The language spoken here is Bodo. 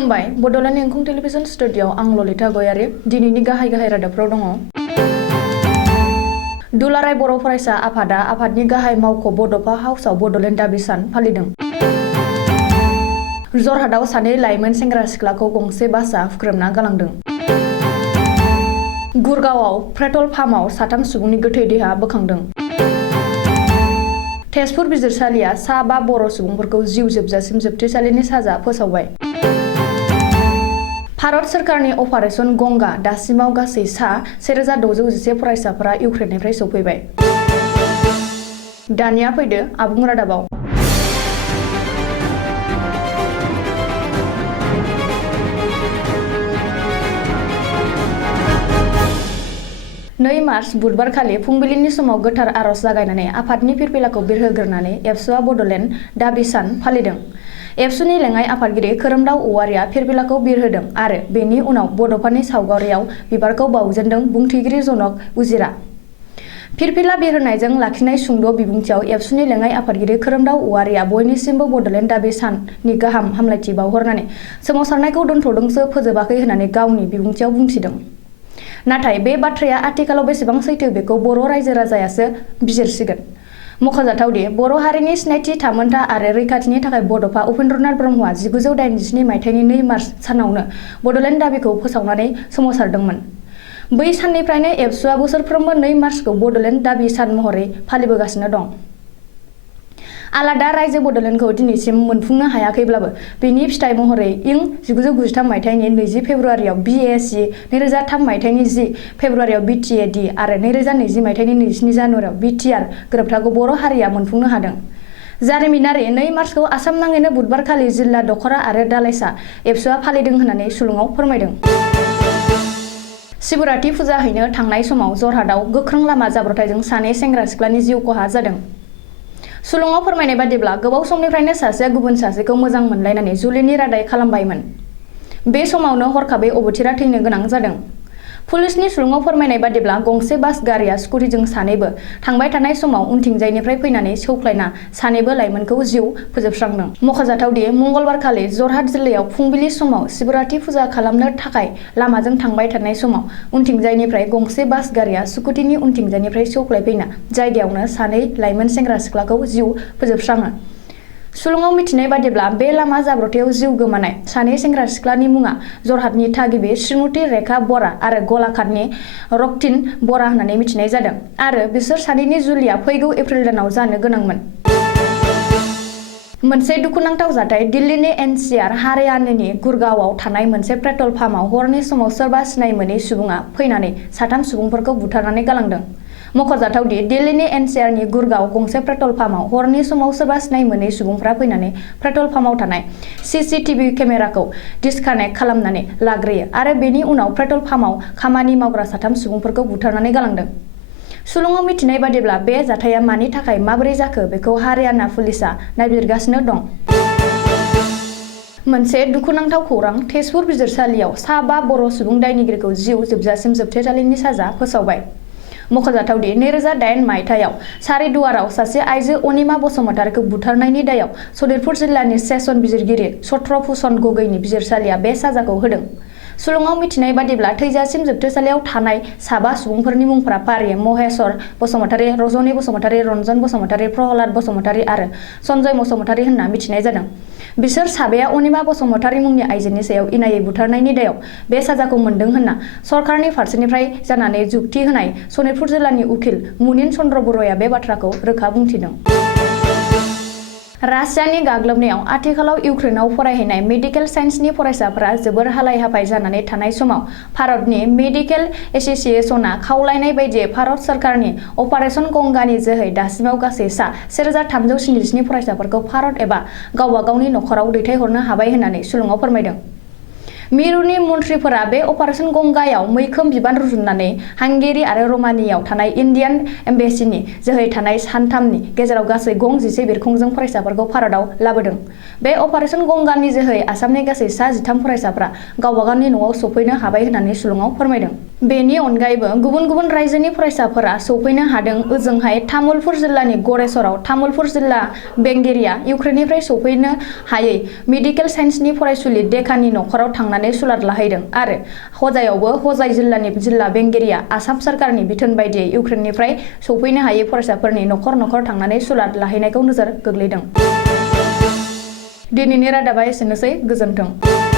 खुलुमबाय बड'लेण्ड इंखं टेलिभिजन स्टुडिय'आव आं ललिता गयारी दिनैनि गाहाय रादाबफोराव दङ। दुलाराय बर' फरायसा आफादा आफादनि गाहाय मावख' बड'फा हाउसआव बड'लेण्ड दाबि सान फालिदों। जरहाटआव सानै लाइमोन सेंग्रा सिख्लाखौ गंसे बासआ हुख्रेमना गालांदों। गुरगावआव पेट्रल पाम्पआव साथाम सुबुंनि गोथै देहा बोखांदों। तेजपुर बिजिरसालिया सा 5 बर' सुबुंफोरखौ जिउ जोबजासिम जोबथेसालिनि साजा फोसावबाय। भारत सोरखारनि अपारेशन गंगा दासिमाव गासै सा 1611 फरायसाफोरा इउक्रेननिफ्राय सौफैबाय। दानिया फैदो आबुं रादाबाव। 2 मार्च बुधबारखालि फुंबिलिनि समाव गोथार आरज जागायनानै आफादनि फिरफिलाखौ बिरहोग्रोनानै एबसुआ बड'लेण्ड दाबि सान फालिदों। एबसुनि लेङाइ आफादगिरि खोरोमदाव औवारिया फिरफिलाखौ बिरहोदों आरो बेनि उनाव बड'फानि सावगारियाव बिबारखौ बाउजेनदों बुंथिगिरि जनक उजिरा। फिरफिला बिरहोनायजों लाखिनाय सुंद' बिबुंथियाव एबसुनि लेङाइ आफादगिरि खोरोमदाव औवारिया बयनिसिमबो बड'लेण्ड दाबि साननि गाहाम हामलायथि बावहरनानै सोमावसारनायखौ दोनथ'दोंसो फोजोबाखै होननानै गावनि बिबुंथियाव बुंथिदों। नाथाय बे बाथ्राया आथिखालाव बेसेबां सैथो बेखौ बर' रायजो राजायासो बिजिरसिगोन। मख'जाथावदि बर' हारिनि सिनायथि थामोनथा आरो रैखाथिनि थाखाय बड'फा उपेन्द्रनाथ ब्रह्मआ 1987 मायथाइनि 2 मार्च सानावनो बड'लेण्ड दाबिखौ फोसावनानै सोमावसारदोंमोन। बै साननिफ्रायनो एबसुआ बोसोरफ्रोमबो 2 मार्चखौ बड'लेण्ड दाबि सान महरै फालिबोगासिनो दं। आलादा रायजो बड'लेण्डखौ दिनैसिम मोनफुंनो हायाखैब्लाबो बेनि फिथाइ महरै इं 1993 मायथाइनि 20 फेब्रुवारियाव BAC, 2003 मायथाइनि 10 फेब्रुवारियाव BTAD आरो 2020 मायथाइनि 27 जानुवारियाव BTR गोरोबथाखौ बर' हारिया मोनफुंनो हादों। जारिमिनारि 2 मार्चखौ आसाम नाङैनो बुधबारखालि जिल्ला दख'रा आरो दालाइसा एबसुआ फालिदों होननानै सुलुङाव फोरमायदों। शिवरात्रि फुजा हैनो थांनाय समाव जरहाटआव गोख्रों लामा जाब्रबथायजों सानै सेंग्रा सिख्लानि जिउ खहा जादों। सुलुङाव फोरमायनाय बादिब्ला गोबाव समनिफ्रायनो सासेया गुबुन सासेखौ मोजां मोनलायनानै जुलिनि रादाय खालामबायमोन। बे समावनो हरखाबै अबथिरा थैनो गोनां जादों। पुलिसनि सुलुङाव फोरमायनाय बादिब्ला गंसे बास गारिया स्कुटिजों सानैबो थांबाय थानाय समाव उनथिंजायनिफ्राय फैनानै सौख्लायना सानैबो लाइमोनखौ जिउ फोजोबस्रांदों। मख'जाथावदि मंगलबारखालि जरहाट जिल्लायाव फुंबिलि समाव शिवरात्रि फुजा खालामनो थाखाय लामाजों थांबाय थानाय समाव उनथिंजायनिफ्राय गंसे बास गारिया स्कुटिनि उनथिंजायनिफ्राय सौख्लायफैना जायगायावनो सानै लाइमोन सेंग्रा सिख्लाखौ जिउ फोजोबस्राङो। सुलुङाव मिथिनाय बादिब्ला बे लामा जाब्रबथायाव जिउ गोमानाय सानै सेंग्रा सिख्लानि मुङा जरहाटनि थागिबि श्रीमती रेखा बरा आरो गलाघाटनि रक्तिन बरा होननानै मिथिनाय जादों आरो बिसोर सानैनि जुलिया फैगौ एप्रिल दानाव जानो गोनांमोन। मोनसे दुखुनांथाव जाथाय दिल्लीनि NCR हारियानानि गुरगावआव थानाय मोनसे पेट्रल पाम्पआव हरनि समाव सोरबा सिनाय मोनै सुबुङा फैनानै साथाम सुबुंफोरखौ बुथारनानै गालांदों। मख'जाथावदि दिल्लीनि NCRनि गुरगाव गंसे पेट्रल पाम्पआव हरनि समाव सोरबा सिनाय मोनै सुबुंफ्रा फैनानै पेट्रल पाम्पआव थानाय CCTV केमेराखौ डिसकानेक्ट खालामनानै लाग्रोयो आरो बेनि उनाव पेट्रल पाम्पआव खामानि मावग्रा साथाम सुबुंफोरखौ बुथारनानै गालांदों। सुलुङाव मिथिनाय बादिब्ला बे जाथाया मानि थाखाय माबोरै जाखो बेखौ हारियाना पुलिसआ नागिरगासिनो दं। मोनसे दुखुनांथाव खौरां तेजपुर बिजिरसालियाव सा 5 बर' सुबुं दायनिगिरिखौ जिउ जोबजासिम जोबथेसालिनि साजा फोसावबाय। मख'जाथावदि 2008 मायथाइयाव सारिदुवाराव सासे आइजो अनिमा बसुमतारीखौ बुथारनायनि दायाव सनितपुर जिल्लानि सेसन बिजिरगिरि सत्र भूषण गगैनि बिजिरसालिया बे साजाखौ होदों। सुलुङाव मिथिनाय बादिब्ला थैजासिम जोबथेसालियाव थानाय सा 5 सुबुंफोरनि मुंफोरा फारियै महेश्वर बसुमतारी, रजनी बसुमतारी, रन्जन बसुमतारी, प्रहलाद बसुमतारी आरो सन्जय बसुमतारी होनना मिथिनाय जादों। बिसोर साबाया अनिमा बसुमतारी मुंनि आइजोनि सायाव इनायै बुथारनायनि दायाव बे साजाखौ मोन्दों होनना सरकारनि फारसेनिफ्राय जानानै जुक्ति होनाय सनितपुर जिल्लानि उखिल मुनिन चन्द्र बर'या बे बाथ्राखौ रोखा बुंथिदों। रासियानि गाग्लोबनायाव आथिखालाव इउक्रेनाव फरायहैनाय मेडिकेल साइन्सनि फरायसाफोरा जोबोर हालाय-हाफाय जानानै थानाय समाव भारतनि मेडिकेल एस'सिएशनआ खावलायनाय बायदियै भारत सोरखारनि अपारेशन गंगानि जोहै दासिमाव गासै सा 1377 फरायसाफोरखौ भारत एबा गावबा गावनि नखराव दैथायहरनो हाबाय होननानै सुलुङाव फोरमायदों। मिरुनि मन्थ्रिफोरा बे अपारेशन गंगायाव मैखोम बिबान रुजुननानै हांगेरी आरो रमानियायाव थानाय इन्डियान एम्बेसिनि जोहै थानाय सानथामनि गेजेराव गासै गं 11 बिरखंजों फरायसाफोरखौ भारतआव लाबोदों। बे अपारेशन गंगानि जोहै आसामनि गासै सा 13 फरायसाफोरा गावबा गावनि न'आव सफैनो हाबाय होननानै सुलुङाव फोरमायदों। बेनि अनगायैबो गुबुन गुबुन रायजोनि फरायसाफोरा सौफैनो हादों। ओजोंहाय तामुलपुर जिल्लानि गरेस्वराव तामुलपुर जिल्ला बेंगिरिया इउक्रेननिफ्राय सौफैनो हायै मेडिकेल साइन्सनि फरायसुलि देकानि नखराव थांनानै सुलाद लाहैदों आरो हजायावबो हजाय जिल्लानि जिल्ला बेंगिरिया आसाम सरकारनि बिथोन बायदियै इउक्रेननिफ्राय सौफैनो हायै फरायसाफोरनि नखर नखर थांनानै सुलाद लाहैनायखौ नोजोर गोग्लैदों। दिनैनि रादाबा एसेनोसै, गोजोन्थों।